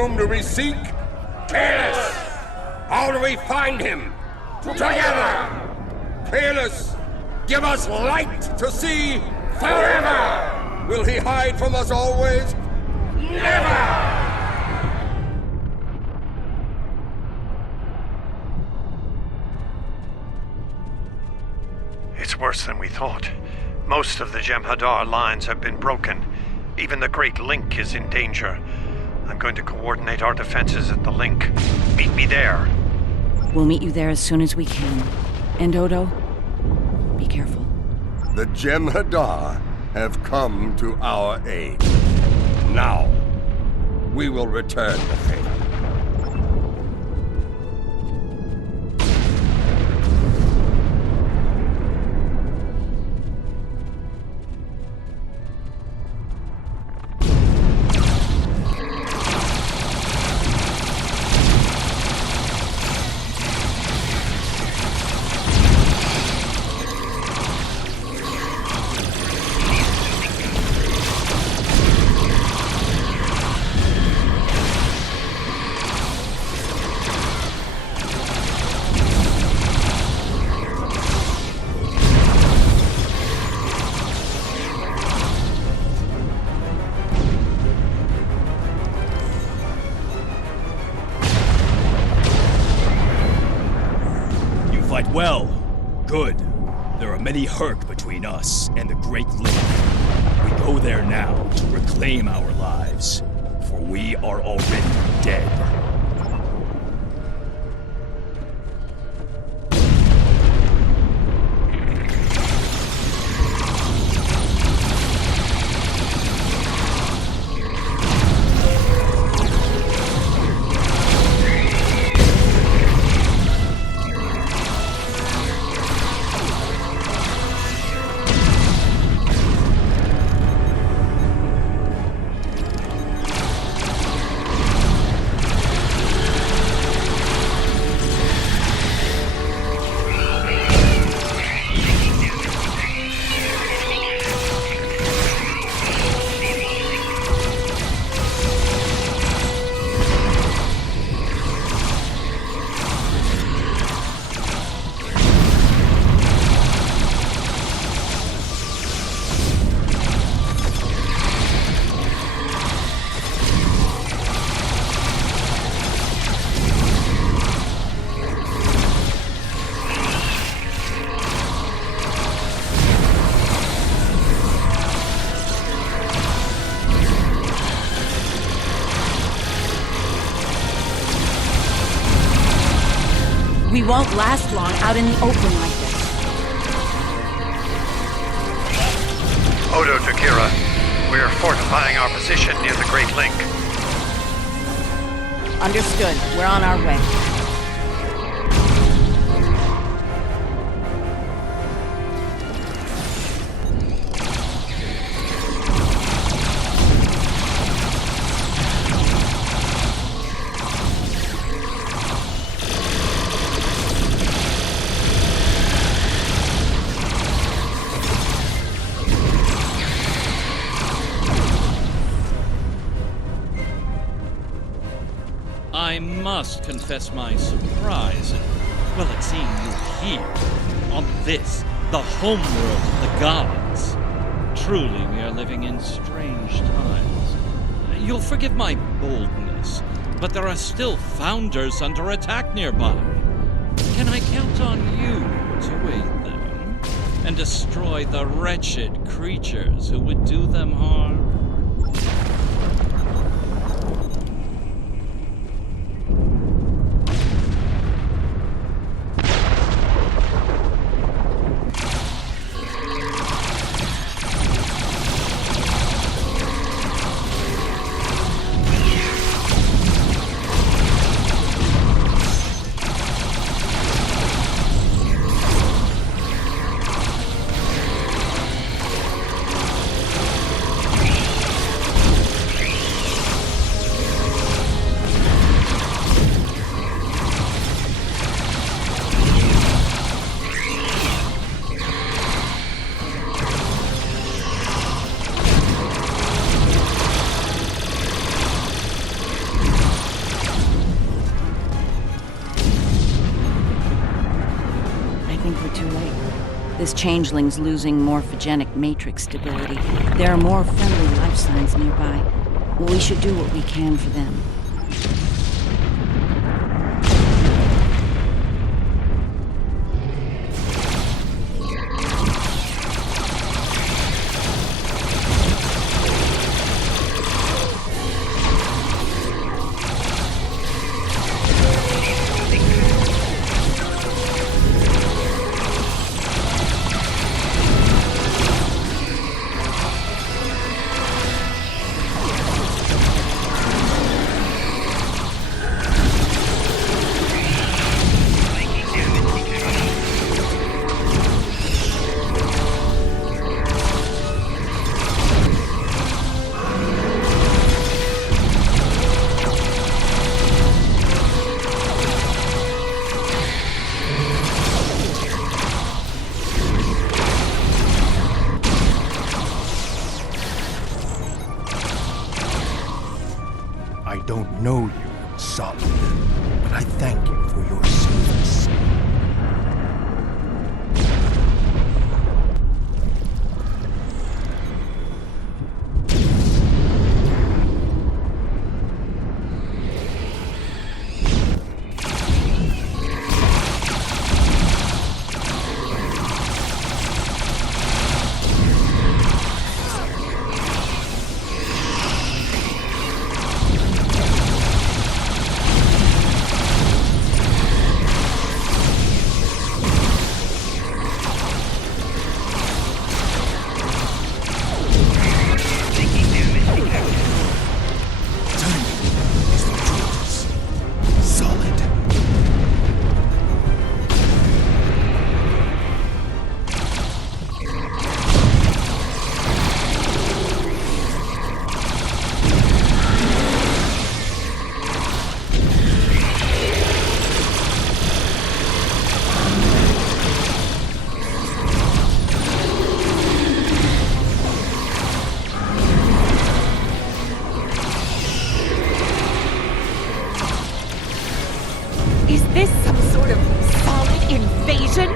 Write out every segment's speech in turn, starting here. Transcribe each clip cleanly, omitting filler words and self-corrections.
Whom do we seek? Careless! How do we find him? Together! Careless! Give us light to see forever! Will he hide from us always? Never! It's worse than we thought. Most of the Jem'Hadar lines have been broken. Even the Great Link is in danger. I'm going to coordinate our defenses at the link. Meet me there. We'll meet you there as soon as we can. And Odo, be careful. The Jem'Hadar have come to our aid. Now, we will return the favor. Well, good. There are many Hur'q between us and the Great Link. We go there now to reclaim our lives, for we are already dead. We won't last long out in the open like this. Odo to Kira. We're fortifying our position near the Great Link. Understood. We're on our way. I must confess my surprise at seeing you here, on this, the homeworld of the gods. Truly, we are living in strange times. You'll forgive my boldness, but there are still founders under attack nearby. Can I count on you to aid them, and destroy the wretched creatures who would do them harm? late. This changeling's losing morphogenic matrix stability. There are more friendly life signs nearby. We should do what we can for them. I don't know you, Solid, but I thank you for your service. Is this some sort of solid invasion?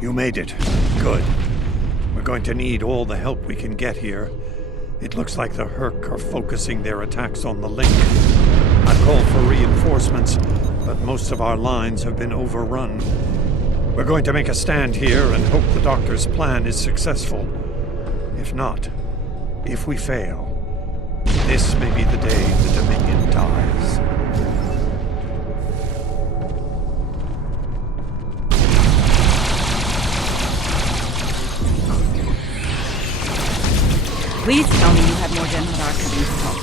You made it. Good. We're going to need all the help we can get here. It looks like the Hur'q are focusing their attacks on the link. I've called for reinforcements, but most of our lines have been overrun. We're going to make a stand here and hope the Doctor's plan is successful. If not, if we fail, this may be the day the Dominion dies. Please tell me you have more Jem'Hadar coming to help.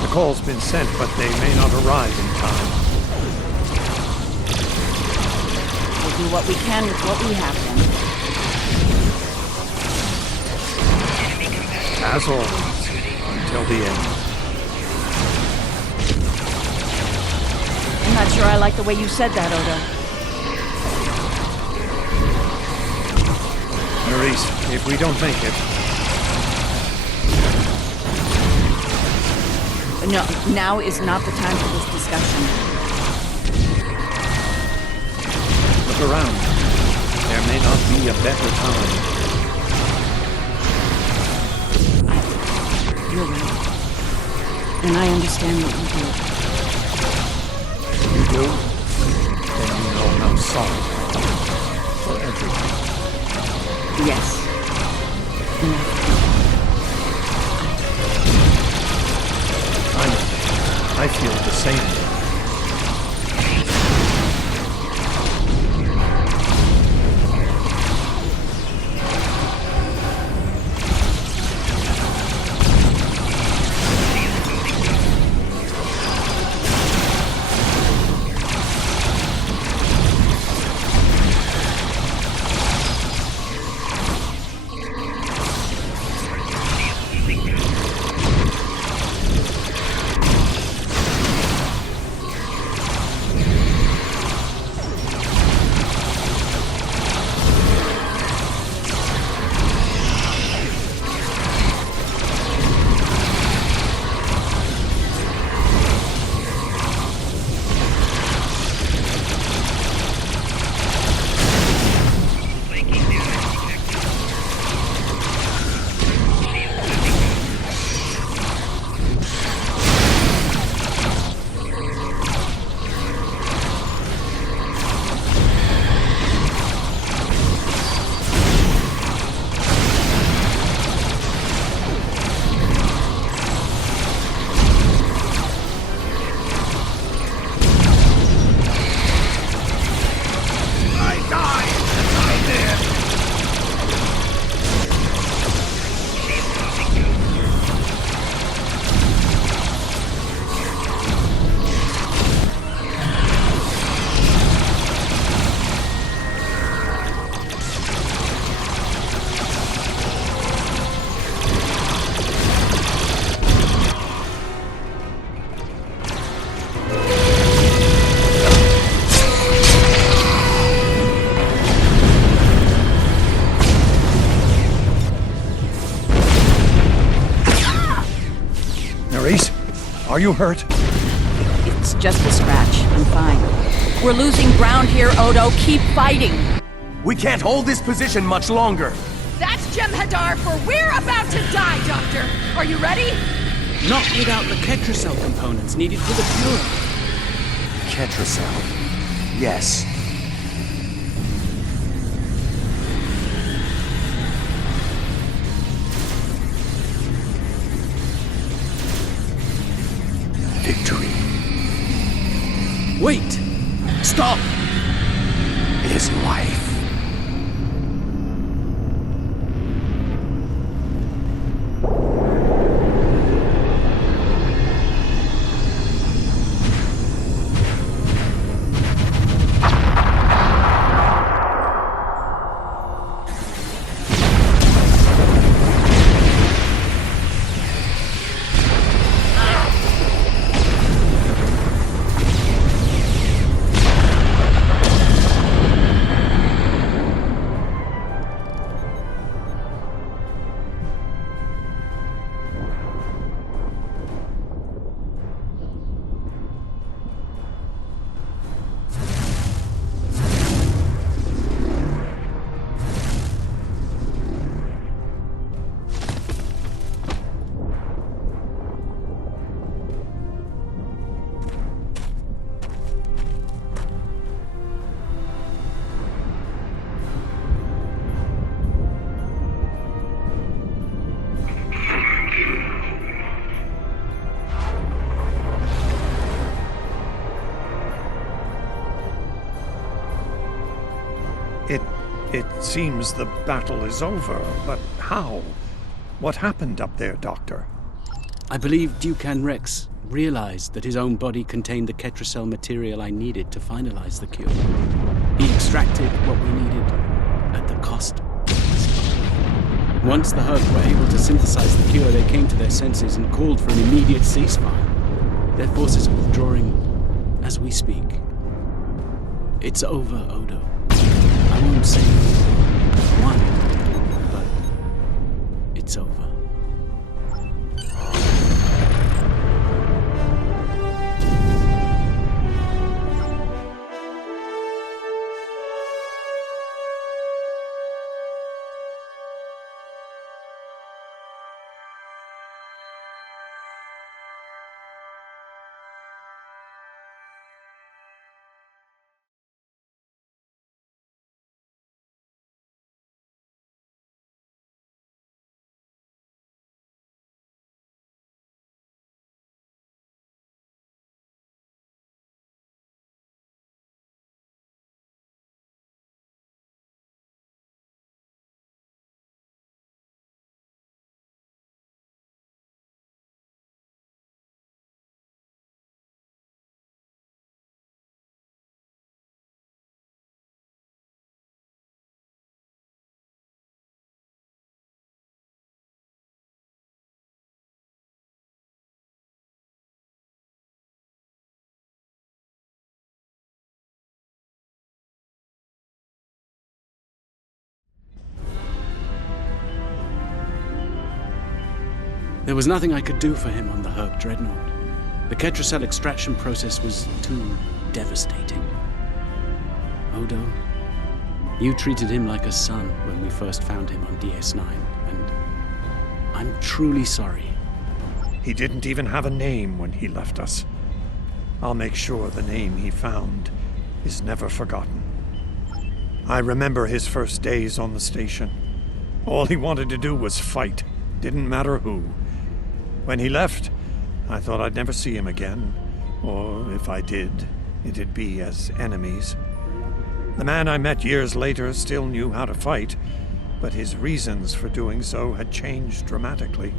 The call's been sent, but they may not arrive in time. We'll do what we can with what we have then. As always, until the end. I'm not sure I like the way you said that, Odo. Maurice, if we don't make it... No, now is not the time for this discussion. Look around. There may not be a better time. You're right. And I understand what you do. You do? Then you know how sorry I am for everything. Yes. I feel the same. Are you hurt? It's just a scratch. I'm fine. We're losing ground here, Odo. Keep fighting. We can't hold this position much longer. That's Jem'Hadar, for we're about to die, Doctor! Are you ready? Not without the Ketracel components needed for the cure. Ketracel. Yes. Victory. Wait! Stop! Is life. It seems the battle is over, but how? What happened up there, Doctor? I believe Dukan Rex realized that his own body contained the Ketracel material I needed to finalize the cure. He extracted what we needed at the cost. Once the Hur'q were able to synthesize the cure, they came to their senses and called for an immediate ceasefire. Their forces are withdrawing as we speak. It's over, Odo. I won't say one, but it's over. There was nothing I could do for him on the Hur'q Dreadnought. The Ketracel extraction process was too devastating. Odo, you treated him like a son when we first found him on DS9, and I'm truly sorry. He didn't even have a name when he left us. I'll make sure the name he found is never forgotten. I remember his first days on the station. All he wanted to do was fight. Didn't matter who. When he left, I thought I'd never see him again. Or if I did, it'd be as enemies. The man I met years later still knew how to fight, but his reasons for doing so had changed dramatically.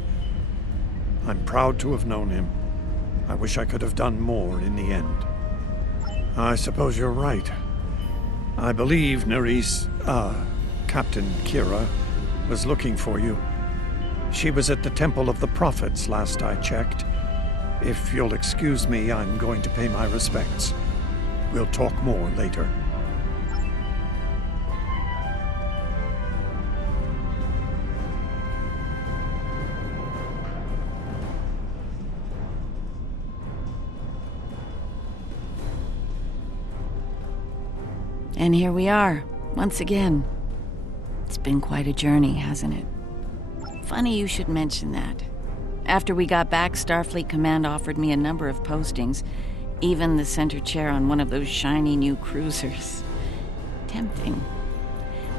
I'm proud to have known him. I wish I could have done more in the end. I suppose you're right. I believe Captain Kira, was looking for you. She was at the Temple of the Prophets last I checked. If you'll excuse me, I'm going to pay my respects. We'll talk more later. And here we are, once again. It's been quite a journey, hasn't it? Funny you should mention that. After we got back, Starfleet Command offered me a number of postings, even the center chair on one of those shiny new cruisers. Tempting.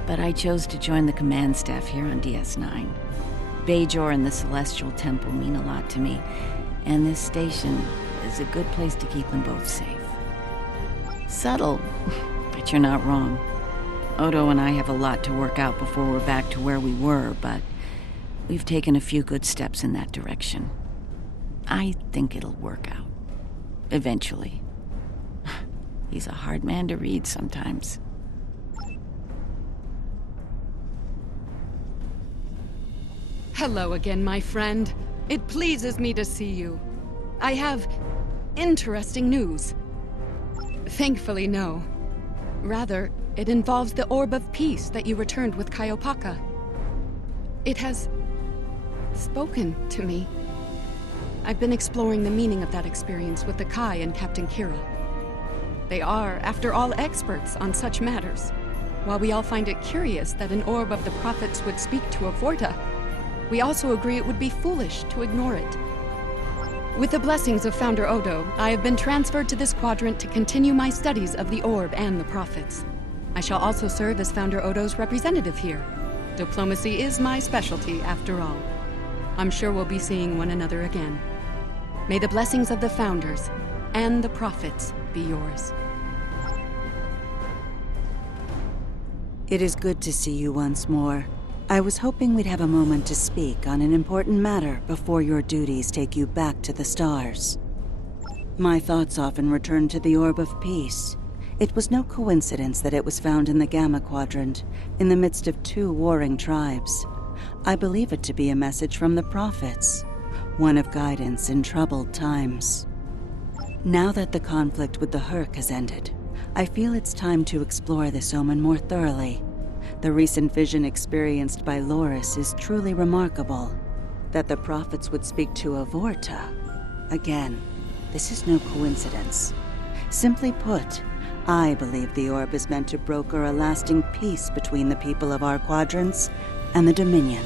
But I chose to join the command staff here on DS9. Bajor and the Celestial Temple mean a lot to me, and this station is a good place to keep them both safe. Subtle, but you're not wrong. Odo and I have a lot to work out before we're back to where we were, but we've taken a few good steps in that direction. I think it'll work out. Eventually. He's a hard man to read sometimes. Hello again, my friend. It pleases me to see you. I have interesting news. Thankfully, no. Rather, it involves the Orb of Peace that you returned with Kaiopaka. It has spoken to me. I've been exploring the meaning of that experience with the Kai and Captain Kira. They are, after all, experts on such matters. While we all find it curious that an Orb of the Prophets would speak to a Vorta, we also agree it would be foolish to ignore it. With the blessings of Founder Odo, I have been transferred to this quadrant to continue my studies of the Orb and the Prophets. I shall also serve as Founder Odo's representative here. Diplomacy is my specialty, after all. I'm sure we'll be seeing one another again. May the blessings of the Founders and the Prophets be yours. It is good to see you once more. I was hoping we'd have a moment to speak on an important matter before your duties take you back to the stars. My thoughts often return to the Orb of Peace. It was no coincidence that it was found in the Gamma Quadrant, in the midst of two warring tribes. I believe it to be a message from the Prophets, one of guidance in troubled times. Now that the conflict with the Hur'q has ended, I feel it's time to explore this omen more thoroughly. The recent vision experienced by Loris is truly remarkable. That the Prophets would speak to a Vorta. Again, this is no coincidence. Simply put, I believe the Orb is meant to broker a lasting peace between the people of our quadrants and the Dominion.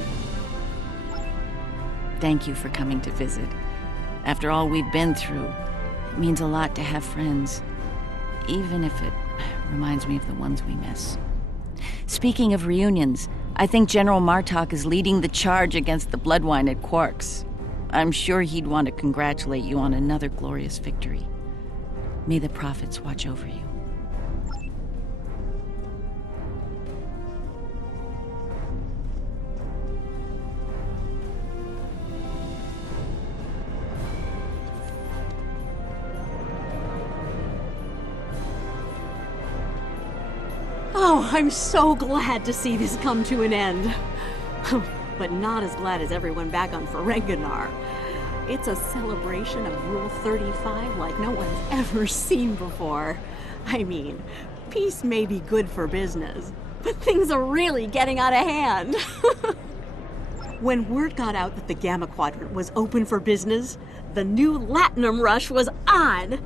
Thank you for coming to visit. After all we've been through, it means a lot to have friends. Even if it reminds me of the ones we miss. Speaking of reunions, I think General Martok is leading the charge against the Bloodwine at Quark's. I'm sure he'd want to congratulate you on another glorious victory. May the Prophets watch over you. Oh, I'm so glad to see this come to an end. But not as glad as everyone back on Ferenginar. It's a celebration of Rule 35 like no one's ever seen before. I mean, peace may be good for business, but things are really getting out of hand. When word got out that the Gamma Quadrant was open for business, the new Latinum rush was on.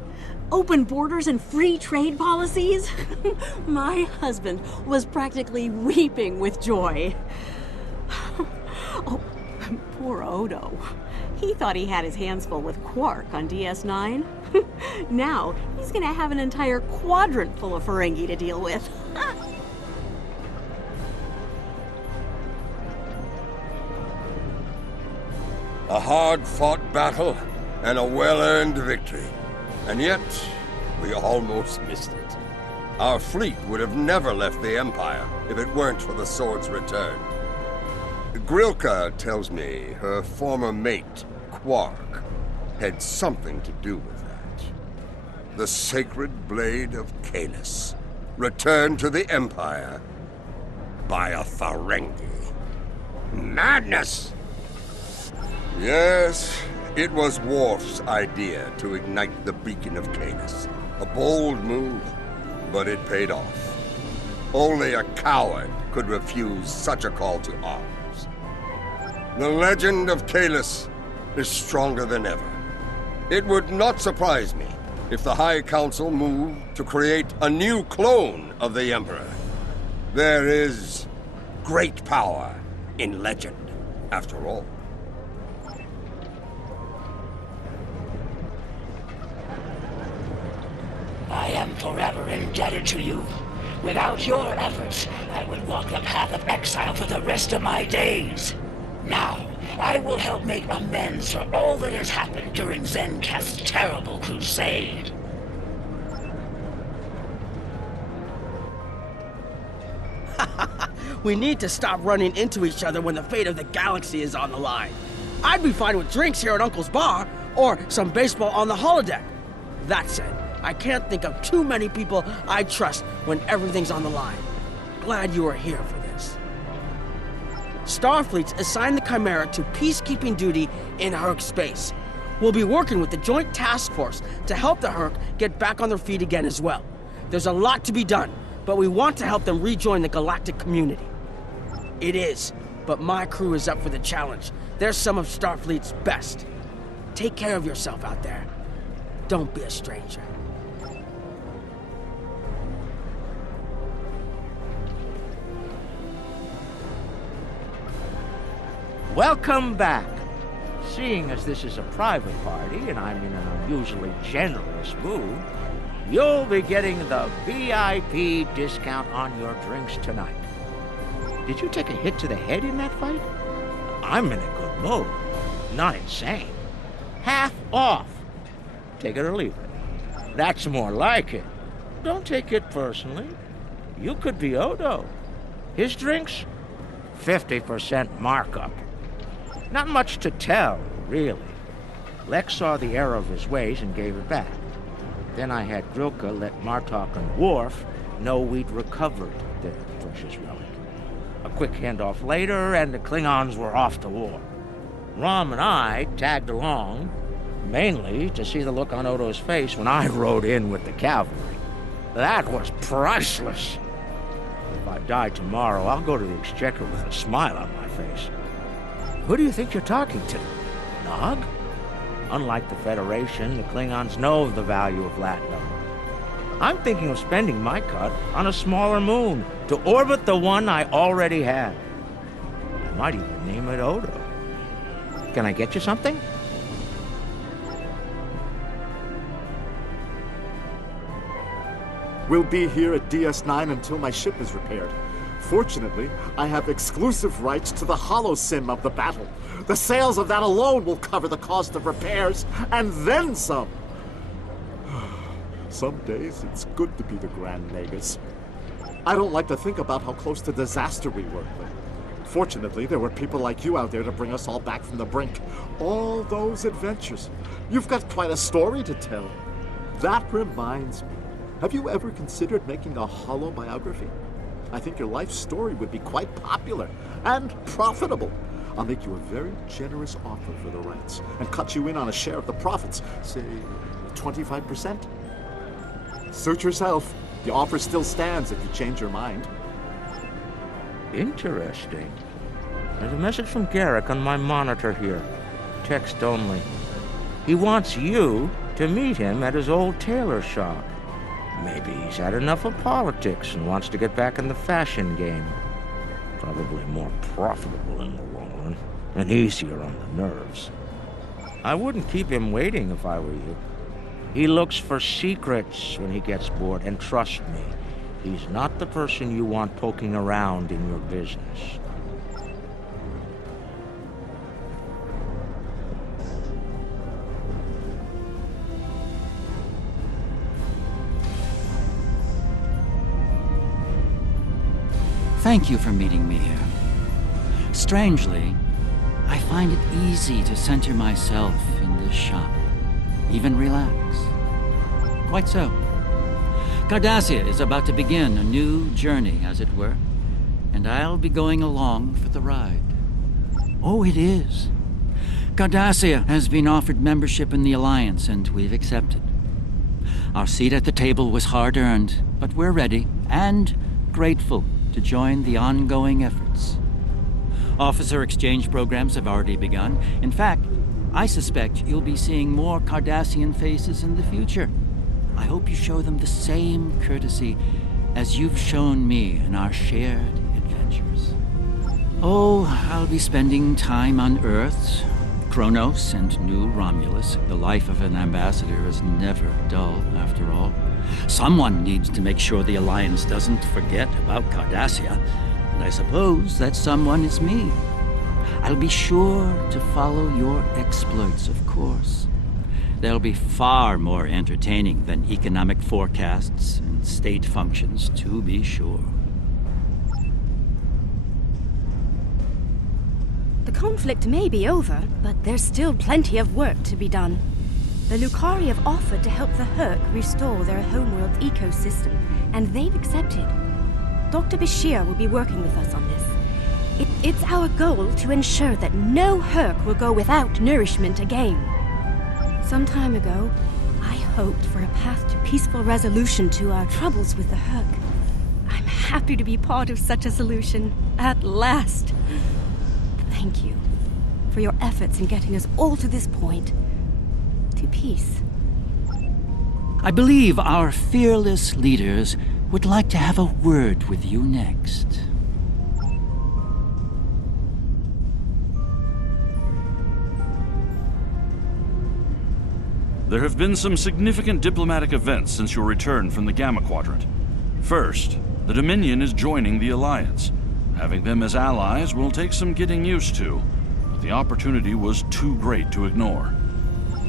Open borders and free trade policies? My husband was practically weeping with joy. Oh, poor Odo. He thought he had his hands full with Quark on DS9. Now, he's gonna have an entire quadrant full of Ferengi to deal with. A hard-fought battle and a well-earned victory. And yet, we almost missed it. Our fleet would have never left the Empire if it weren't for the sword's return. Grilka tells me her former mate, Quark, had something to do with that. The sacred blade of Kahless, returned to the Empire by a Ferengi. Madness! Yes, it was Worf's idea to ignite the beacon of Kahless. A bold move, but it paid off. Only a coward could refuse such a call to arms. The legend of Kahless is stronger than ever. It would not surprise me if the High Council move to create a new clone of the Emperor. There is great power in legend, after all. I am forever indebted to you. Without your efforts, I would walk the path of exile for the rest of my days. Now, I will help make amends for all that has happened during Zencast's terrible crusade. We need to stop running into each other when the fate of the galaxy is on the line. I'd be fine with drinks here at Uncle's bar, or some baseball on the holodeck. That said, I can't think of too many people I trust when everything's on the line. Glad you are here for this. Starfleet's assigned the Chimera to peacekeeping duty in Hur'q space. We'll be working with the Joint Task Force to help the Hur'q get back on their feet again as well. There's a lot to be done, but we want to help them rejoin the galactic community. It is, but my crew is up for the challenge. They're some of Starfleet's best. Take care of yourself out there. Don't be a stranger. Welcome back. Seeing as this is a private party and I'm in an unusually generous mood, you'll be getting the VIP discount on your drinks tonight. Did you take a hit to the head in that fight? I'm in a good mood. Not insane. Half off. Take it or leave it. That's more like it. Don't take it personally. You could be Odo. His drinks? 50% markup. Not much to tell, really. Lex saw the error of his ways and gave it back. Then I had Hur'q let Martok and Worf know we'd recovered their precious relic. A quick handoff later, and the Klingons were off to war. Rom and I tagged along, mainly to see the look on Odo's face when I rode in with the cavalry. That was priceless. If I die tomorrow, I'll go to the Exchequer with a smile on my face. Who do you think you're talking to? Nog? Unlike the Federation, the Klingons know the value of Latinum. I'm thinking of spending my cut on a smaller moon to orbit the one I already have. I might even name it Odo. Can I get you something? We'll be here at DS9 until my ship is repaired. Fortunately, I have exclusive rights to the holo-sim of the battle. The sales of that alone will cover the cost of repairs, and then some. Some days, it's good to be the Grand Nagus. I don't like to think about how close to disaster we were, but fortunately, there were people like you out there to bring us all back from the brink. All those adventures. You've got quite a story to tell. That reminds me. Have you ever considered making a holo biography? I think your life story would be quite popular and profitable. I'll make you a very generous offer for the rights and cut you in on a share of the profits, say 25%. Suit yourself. The offer still stands if you change your mind. Interesting. There's a message from Garrick on my monitor here. Text only. He wants you to meet him at his old tailor shop. Maybe he's had enough of politics and wants to get back in the fashion game. Probably more profitable in the long run, and easier on the nerves. I wouldn't keep him waiting if I were you. He looks for secrets when he gets bored, and trust me, he's not the person you want poking around in your business. Thank you for meeting me here. Strangely, I find it easy to center myself in this shop, even relax. Quite so. Cardassia is about to begin a new journey, as it were, and I'll be going along for the ride. Oh, it is. Cardassia has been offered membership in the Alliance, and we've accepted. Our seat at the table was hard-earned, but we're ready and grateful to join the ongoing efforts. Officer exchange programs have already begun. In fact, I suspect you'll be seeing more Cardassian faces in the future. I hope you show them the same courtesy as you've shown me in our shared adventures. Oh, I'll be spending time on Earth, Kronos, and New Romulus. The life of an ambassador is never dull, after all. Someone needs to make sure the Alliance doesn't forget about Cardassia, and I suppose that someone is me. I'll be sure to follow your exploits, of course. They'll be far more entertaining than economic forecasts and state functions, to be sure. The conflict may be over, but there's still plenty of work to be done. The Lucari have offered to help the Hur'q restore their homeworld ecosystem, and they've accepted. Dr. Bashir will be working with us on this. It's our goal to ensure that no Hur'q will go without nourishment again. Some time ago, I hoped for a path to peaceful resolution to our troubles with the Hur'q. I'm happy to be part of such a solution, at last. Thank you for your efforts in getting us all to this point. To peace. I believe our fearless leaders would like to have a word with you next. There have been some significant diplomatic events since your return from the Gamma Quadrant. First, the Dominion is joining the Alliance. Having them as allies will take some getting used to, but the opportunity was too great to ignore.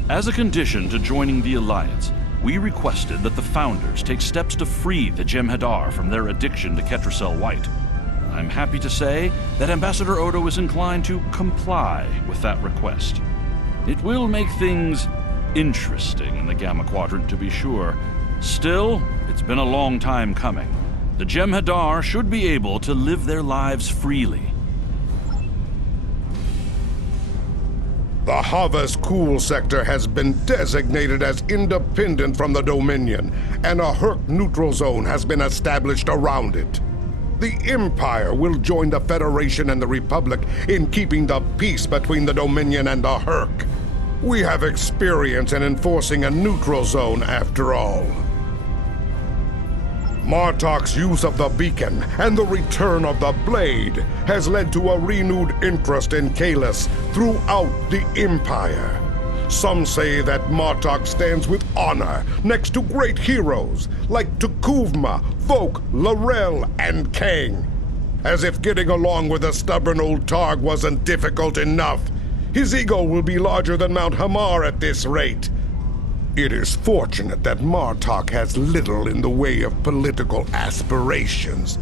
As a condition to joining the Alliance, we requested that the Founders take steps to free the Jem'Hadar from their addiction to Ketracel White. I'm happy to say that Ambassador Odo is inclined to comply with that request. It will make things interesting in the Gamma Quadrant, to be sure. Still, it's been a long time coming. The Jem'Hadar should be able to live their lives freely. The Hava's Cool sector has been designated as independent from the Dominion, and a Hur'q neutral zone has been established around it. The Empire will join the Federation and the Republic in keeping the peace between the Dominion and the Hur'q. We have experience in enforcing a neutral zone, after all. Martok's use of the beacon and the return of the blade has led to a renewed interest in Kahless throughout the Empire. Some say that Martok stands with honor next to great heroes like Tukuvma, Volk, Lorel, and Kang. As if getting along with a stubborn old Targ wasn't difficult enough, his ego will be larger than Mount Hamar at this rate. It is fortunate that Martok has little in the way of political aspirations.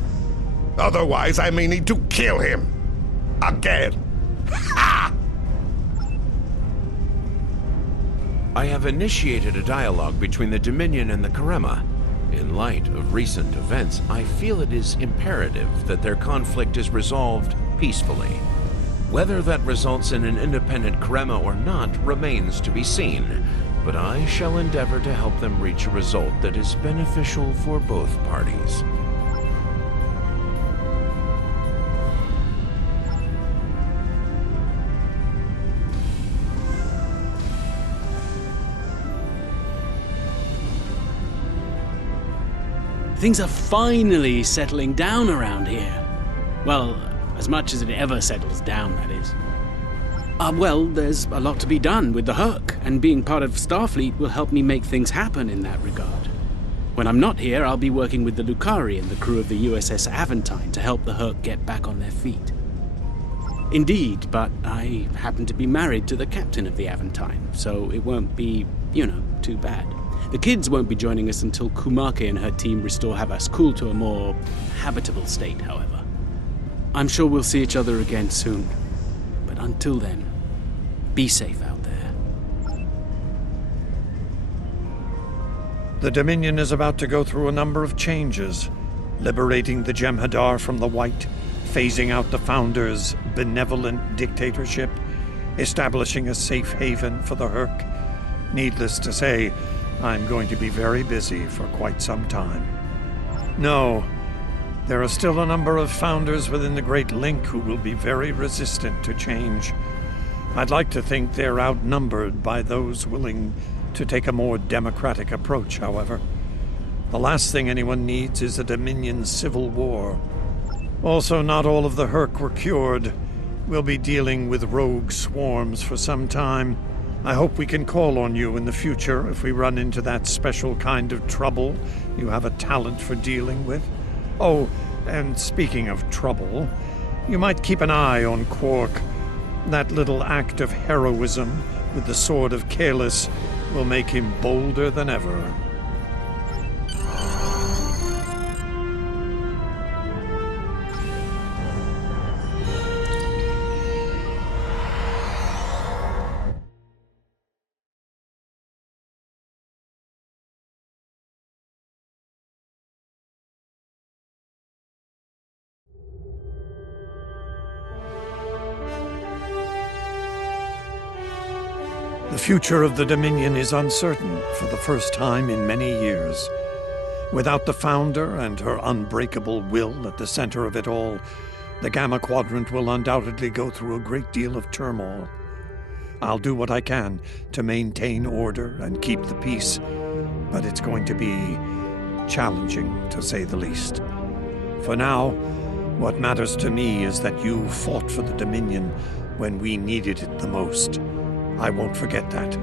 Otherwise, I may need to kill him. Again. Ha! I have initiated a dialogue between the Dominion and the Karema. In light of recent events, I feel it is imperative that their conflict is resolved peacefully. Whether that results in an independent Karema or not remains to be seen, but I shall endeavor to help them reach a result that is beneficial for both parties. Things are finally settling down around here. Well, as much as it ever settles down, that is. Well, there's a lot to be done with the Hur'q, and being part of Starfleet will help me make things happen in that regard. When I'm not here, I'll be working with the Lucari and the crew of the USS Aventine to help the Hur'q get back on their feet. Indeed, but I happen to be married to the captain of the Aventine, so it won't be, too bad. The kids won't be joining us until Kumake and her team restore Havas Cool to a more habitable state, however. I'm sure we'll see each other again soon, but until then, be safe out there. The Dominion is about to go through a number of changes, liberating the Jem'Hadar from the White, phasing out the Founders' benevolent dictatorship, establishing a safe haven for the Hur'q. Needless to say, I'm going to be very busy for quite some time. No, there are still a number of Founders within the Great Link who will be very resistant to change. I'd like to think they're outnumbered by those willing to take a more democratic approach, however. The last thing anyone needs is a Dominion civil war. Also, not all of the Hur'q were cured. We'll be dealing with rogue swarms for some time. I hope we can call on you in the future if we run into that special kind of trouble you have a talent for dealing with. Oh, and speaking of trouble, you might keep an eye on Hur'q. That little act of heroism with the sword of Kalis will make him bolder than ever. The future of the Dominion is uncertain for the first time in many years. Without the Founder and her unbreakable will at the center of it all, the Gamma Quadrant will undoubtedly go through a great deal of turmoil. I'll do what I can to maintain order and keep the peace, but it's going to be challenging, to say the least. For now, what matters to me is that you fought for the Dominion when we needed it the most. I won't forget that.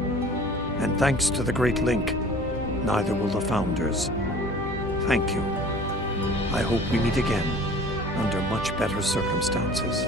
And thanks to the Great Link, neither will the Founders. Thank you. I hope we meet again under much better circumstances.